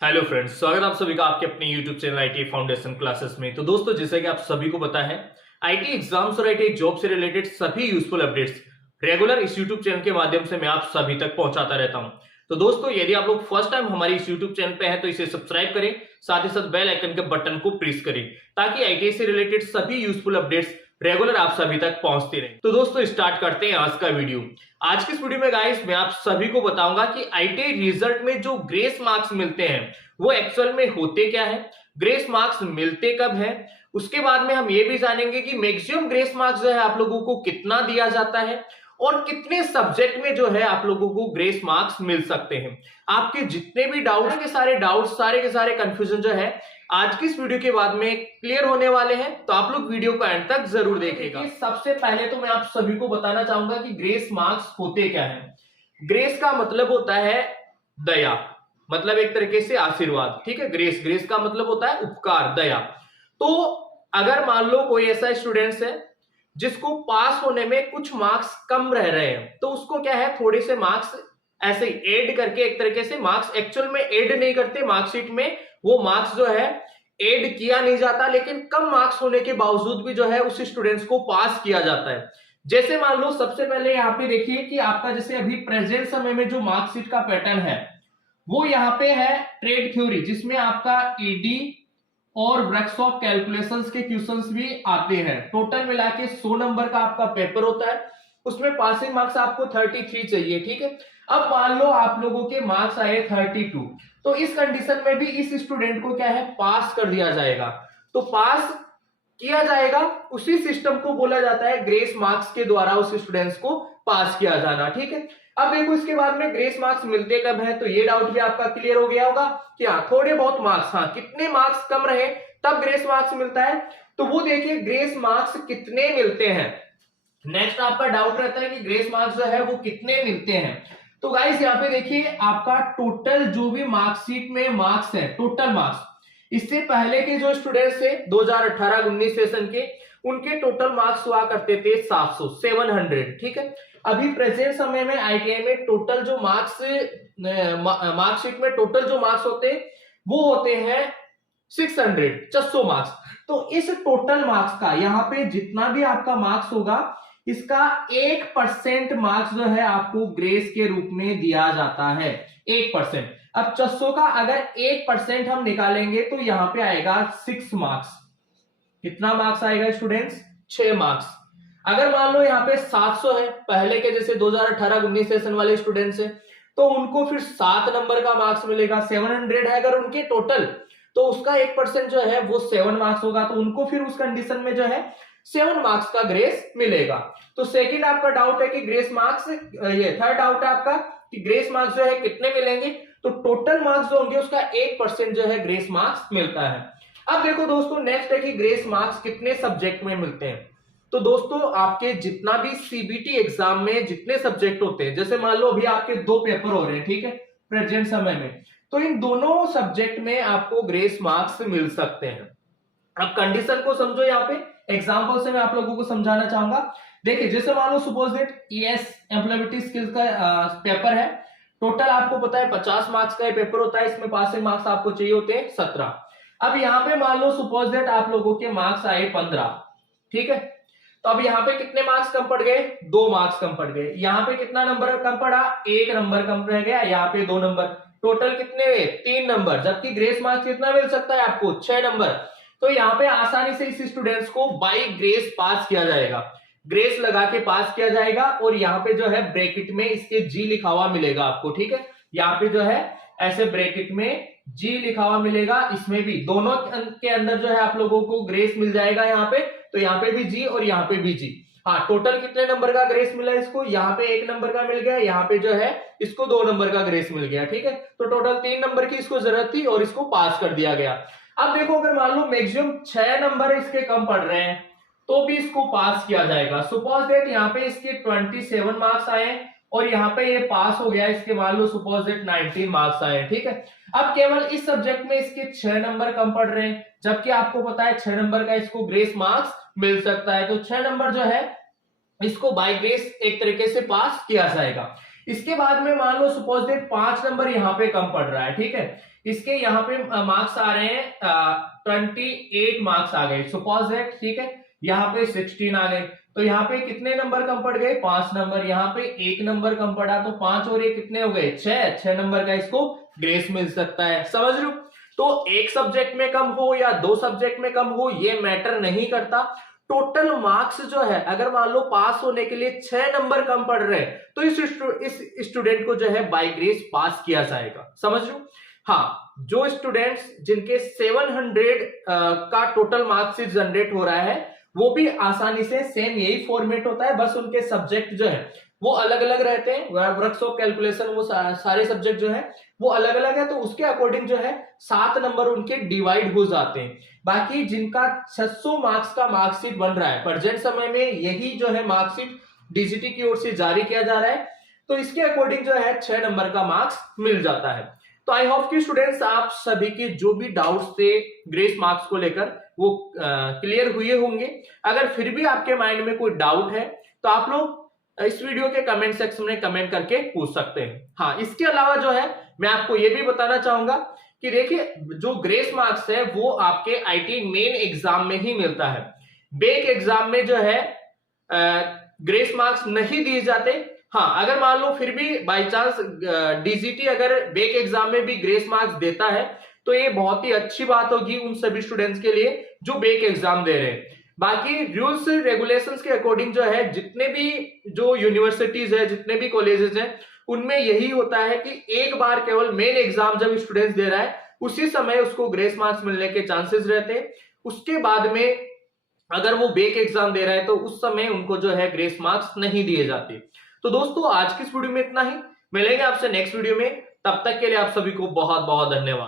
Hello friends, स्वागत है आप सभी का आपके अपने YouTube channel IT foundation classes में। तो दोस्तों, जैसे कि आप सभी को पता है, आईटी एग्जाम्स और आईटी जॉब से रिलेटेड सभी यूजफुल अपडेट्स रेगुलर इस यूट्यूब चैनल के माध्यम से मैं आप सभी तक पहुंचाता रहता हूं। तो दोस्तों, यदि आप लोग फर्स्ट टाइम हमारे इस यूट्यूब चैनल पे हैं तो इसे सब्सक्राइब करें, साथ ही साथ बेल आइकन के बटन को प्रेस करें ताकि आईटी से रिलेटेड सभी यूजफुल अपडेट्स रेगुलर आप सभी तक पहुंचती रहे। तो दोस्तों, स्टार्ट करते हैं आज का वीडियो। आज की इस वीडियो में गाइस मैं आप सभी को बताऊंगा कि आईटी रिजल्ट में जो ग्रेस मार्क्स मिलते हैं वो एक्चुअल में होते क्या है, ग्रेस मार्क्स मिलते कब है। उसके बाद में हम ये भी जानेंगे कि मैक्सिमम ग्रेस मार्क्स जो है आप लोगों को कितना दिया जाता है और कितने सब्जेक्ट में जो है आप लोगों को ग्रेस मार्क्स मिल सकते हैं। आपके जितने भी डाउट्स सारे के सारे कंफ्यूजन जो है आज की इस वीडियो के बाद में क्लियर होने वाले हैं। तो आप लोग वीडियो को एंड तक जरूर देखिएगा। सबसे पहले तो मैं आप सभी को बताना चाहूंगा कि ग्रेस मार्क्स होते क्या है। ग्रेस का मतलब होता है दया, मतलब एक तरीके से आशीर्वाद। ठीक है, ग्रेस ग्रेस का मतलब होता है उपकार, दया। तो अगर मान लो कोई ऐसा स्टूडेंट्स है जिसको पास होने में कुछ मार्क्स कम रह रहे हैं, तो उसको क्या है, थोड़े से मार्क्स ऐसे ऐड करके, एक तरीके से मार्क्स एक्चुअल में ऐड नहीं करते मार्कशीट में, वो मार्क्स जो है ऐड किया नहीं जाता, लेकिन कम मार्क्स होने के बावजूद भी जो है उस स्टूडेंट्स को पास किया जाता है। जैसे मान लो सबसे पहले यहाँ पे देखिए कि आपका जैसे अभी प्रेजेंट समय में जो मार्कशीट का पैटर्न है वो यहाँ पे है ट्रेड थ्योरी, जिसमें आपका ईडी और वर्कशॉप कैलकुलेशंस के क्वेश्चंस भी आते हैं। टोटल मिला के 100 नंबर का आपका पेपर होता है, उसमें पासिंग मार्क्स आपको 33 चाहिए। ठीक है, अब मान लो आप लोगों के मार्क्स आए 32, तो इस कंडीशन में भी इस स्टूडेंट को क्या है, पास कर दिया जाएगा। तो पास किया जाएगा, उसी सिस्टम को बोला जाता है ग्रेस मार्क्स के द्वारा उस स्टूडेंट्स को पास किया जाना। ठीक है, अब देखो इसके बाद में ग्रेस मार्क्स मिलते कब है, तो ये डाउट भी आपका क्लियर हो गया होगा कि हाँ थोड़े बहुत मार्क्स, हाँ कितने मार्क्स कम रहे तब ग्रेस मार्क्स मिलता है। तो वो देखिए ग्रेस मार्क्स कितने मिलते हैं। नेक्स्ट आपका डाउट रहता है कि ग्रेस मार्क्स जो है वो कितने मिलते हैं। तो गाइस यहाँ पे देखिए आपका टोटल जो भी मार्कशीट में मार्क्स है, टोटल मार्क्स, इससे पहले के जो स्टूडेंट्स थे 2018-19 सेशन के, उनके टोटल मार्क्स हुआ करते थे 700। ठीक है, अभी प्रेजेंट समय में आईटीआई में टोटल जो मार्क्स, मार्कशीट में टोटल जो मार्क्स होते वो होते हैं 600 मार्क्स। तो इस टोटल मार्क्स का यहाँ पे जितना भी आपका मार्क्स होगा, इसका 1% मार्क्स जो है आपको ग्रेस के रूप में दिया जाता है, 1%। अब 600 का अगर 1% हम निकालेंगे तो यहां पे आएगा 6 मार्क्स। कितना मार्क्स आएगा स्टूडेंट्स, 6 मार्क्स। अगर मान लो यहाँ पे 700 है, पहले के जैसे 2018-19 सेशन वाले स्टूडेंट्स हैं, तो उनको फिर 7 नंबर का मार्क्स मिलेगा। 700 है अगर उनके टोटल, तो उसका 1% जो है वो 7 मार्क्स होगा, तो उनको फिर उस कंडीशन में जो है 7 मार्क्स का ग्रेस मिलेगा। तो सेकंड आपका डाउट है कि ग्रेस मार्क्स, ये थर्ड डाउट है आपका कि ग्रेस मार्क्स जो है कितने मिलेंगे, तो टोटल मार्क्स जो होंगे उसका 1% जो है ग्रेस मार्क्स मिलता है। अब देखो दोस्तों, नेक्स्ट है कि ग्रेस मार्क्स कितने सब्जेक्ट में मिलते हैं। तो दोस्तों, आपके जितना भी सीबीटी एग्जाम में जितने सब्जेक्ट होते हैं, जैसे मान लो अभी आपके 2 पेपर हो रहे हैं, ठीक है, प्रेजेंट समय में, तो इन दोनों सब्जेक्ट में आपको ग्रेस मार्क्स मिल सकते हैं। अब कंडीशन को समझो, यहाँ पे एग्जांपल से मैं आप लोगों को समझाना चाहूंगा। देखिए जैसे मान लो suppose that ES employability skills का पेपर है, टोटल आपको पता है 50 मार्क्स का ये पेपर होता है, इसमें पासिंग मार्क्स आपको चाहिए होते हैं 17। अब यहाँ पे मान लो सपोज दैट आप लोगों के मार्क्स आए 15। ठीक है, तो अब यहाँ पे कितने मार्क्स कम पड़ गए, 2 मार्क्स कम पड़ गए। यहाँ पे कितना नंबर कम पड़ा, 1 नंबर कम रह गया, यहाँ पे 2 नंबर, टोटल कितने हुए, 3 नंबर। जबकि ग्रेस मार्क्स कितना मिल सकता है आपको, 6 नंबर। तो यहाँ पे आसानी से इस स्टूडेंट्स को बाई ग्रेस पास किया जाएगा, ग्रेस लगा के पास किया जाएगा। और यहाँ पे जो है ब्रैकेट में इसके जी लिखा हुआ मिलेगा आपको। ठीक है, यहाँ पे जो है ऐसे ब्रैकेट में जी लिखा हुआ मिलेगा, इसमें भी दोनों के अंदर जो है आप लोगों को ग्रेस मिल जाएगा यहाँ पे। तो यहाँ पे भी जी और यहाँ पे भी जी। हाँ, टोटल कितने नंबर का ग्रेस मिला इसको, यहाँ पे 1 नंबर का मिल गया, यहाँ पे जो है इसको 2 नंबर का ग्रेस मिल गया। ठीक है, तो टोटल 3 नंबर की इसको जरूरत थी और इसको पास कर दिया गया। अब देखो अगर मान लो मैक्सिमम 6 नंबर इसके कम पड़ रहे हैं तो भी इसको पास किया जाएगा। सपोज दैट यहाँ पे इसके 27 मार्क्स आए और यहाँ पे ये पास हो गया, इसके मान लो सपोज दैट 19 मार्क्स आए। ठीक है, अब केवल इस सब्जेक्ट में इसके 6 नंबर कम पड़ रहे हैं, जबकि आपको पता है 6 नंबर का इसको ग्रेस मार्क्स मिल सकता है। तो 6 नंबर जो है इसको बाय ग्रेस एक तरीके से पास किया जाएगा। इसके बाद में मान लो सपोज दैट 5 नंबर यहाँ पे कम पड़ रहा है, ठीक है, इसके यहाँ पे मार्क्स आ रहे हैं 28 मार्क्स आ गए सपोज दैट, ठीक है, यहाँ पे 16 आ गए, तो यहाँ पे कितने नंबर कम पड़ गए, 5 नंबर, यहाँ पे 1 नंबर कम पड़ा, तो 5 और 1 कितने हो गए, 6 नंबर का इसको ग्रेस मिल सकता है। समझ लो, तो एक सब्जेक्ट में कम हो या 2 सब्जेक्ट में कम हो ये मैटर नहीं करता, टोटल मार्क्स जो है अगर मान लो पास होने के लिए 6 नंबर कम पड़ रहे हैं तो इस स्टूडेंट को जो है बाय ग्रेस पास किया जाएगा। समझ लो, हाँ, जो स्टूडेंट्स जिनके 700 का टोटल मार्क्स जनरेट हो रहा है वो भी आसानी से सेम यही फॉर्मेट होता है, बस उनके सब्जेक्ट जो है वो अलग अलग रहते हैं, वर्क्स ऑफ कैलकुलेशन वो सारे सब्जेक्ट जो है वो अलग अलग है, तो उसके अकॉर्डिंग जो है 7 नंबर उनके डिवाइड हो जाते हैं। बाकी जिनका 600 मार्क्स का मार्कशीट बन रहा है प्रेजेंट समय में, यही जो है मार्कशीट डीजीटी की ओर से जारी किया जा रहा है, तो इसके अकॉर्डिंग जो है 6 नंबर का मार्क्स मिल जाता है। तो आई होप कि स्टूडेंट्स आप सभी के जो भी डाउट्स थे ग्रेस मार्क्स को लेकर वो क्लियर हुए होंगे। अगर फिर भी आपके माइंड में कोई डाउट है तो आप लोग इस वीडियो के कमेंट सेक्शन में कमेंट करके पूछ सकते हैं। हाँ, इसके अलावा जो है मैं आपको ये भी बताना चाहूंगा कि देखिए जो ग्रेस मार्क्स है वो आपके आईटी मेन एग्जाम में ही मिलता है, बेक एग्जाम में जो है ग्रेस मार्क्स नहीं दिए जाते। हाँ, अगर मान लो फिर भी बाय चांस डीजीटी अगर बेक एग्जाम में भी ग्रेस मार्क्स देता है तो ये बहुत ही अच्छी बात होगी उन सभी स्टूडेंट्स के लिए जो बेक एग्जाम दे रहे हैं। बाकी रूल्स रेगुलेशंस के अकॉर्डिंग जो है जितने भी जो यूनिवर्सिटीज है, जितने भी कॉलेजेस हैं, उनमें यही होता है कि एक बार केवल मेन एग्जाम जब स्टूडेंट्स दे रहा है उसी समय उसको ग्रेस मार्क्स मिलने के चांसेस रहते हैं। उसके बाद में अगर वो बेक एग्जाम दे रहा है तो उस समय उनको जो है ग्रेस मार्क्स नहीं दिए जाते। तो दोस्तों आज की इस वीडियो में इतना ही, मिलेंगे आपसे नेक्स्ट वीडियो में, तब तक के लिए आप सभी को बहुत बहुत धन्यवाद।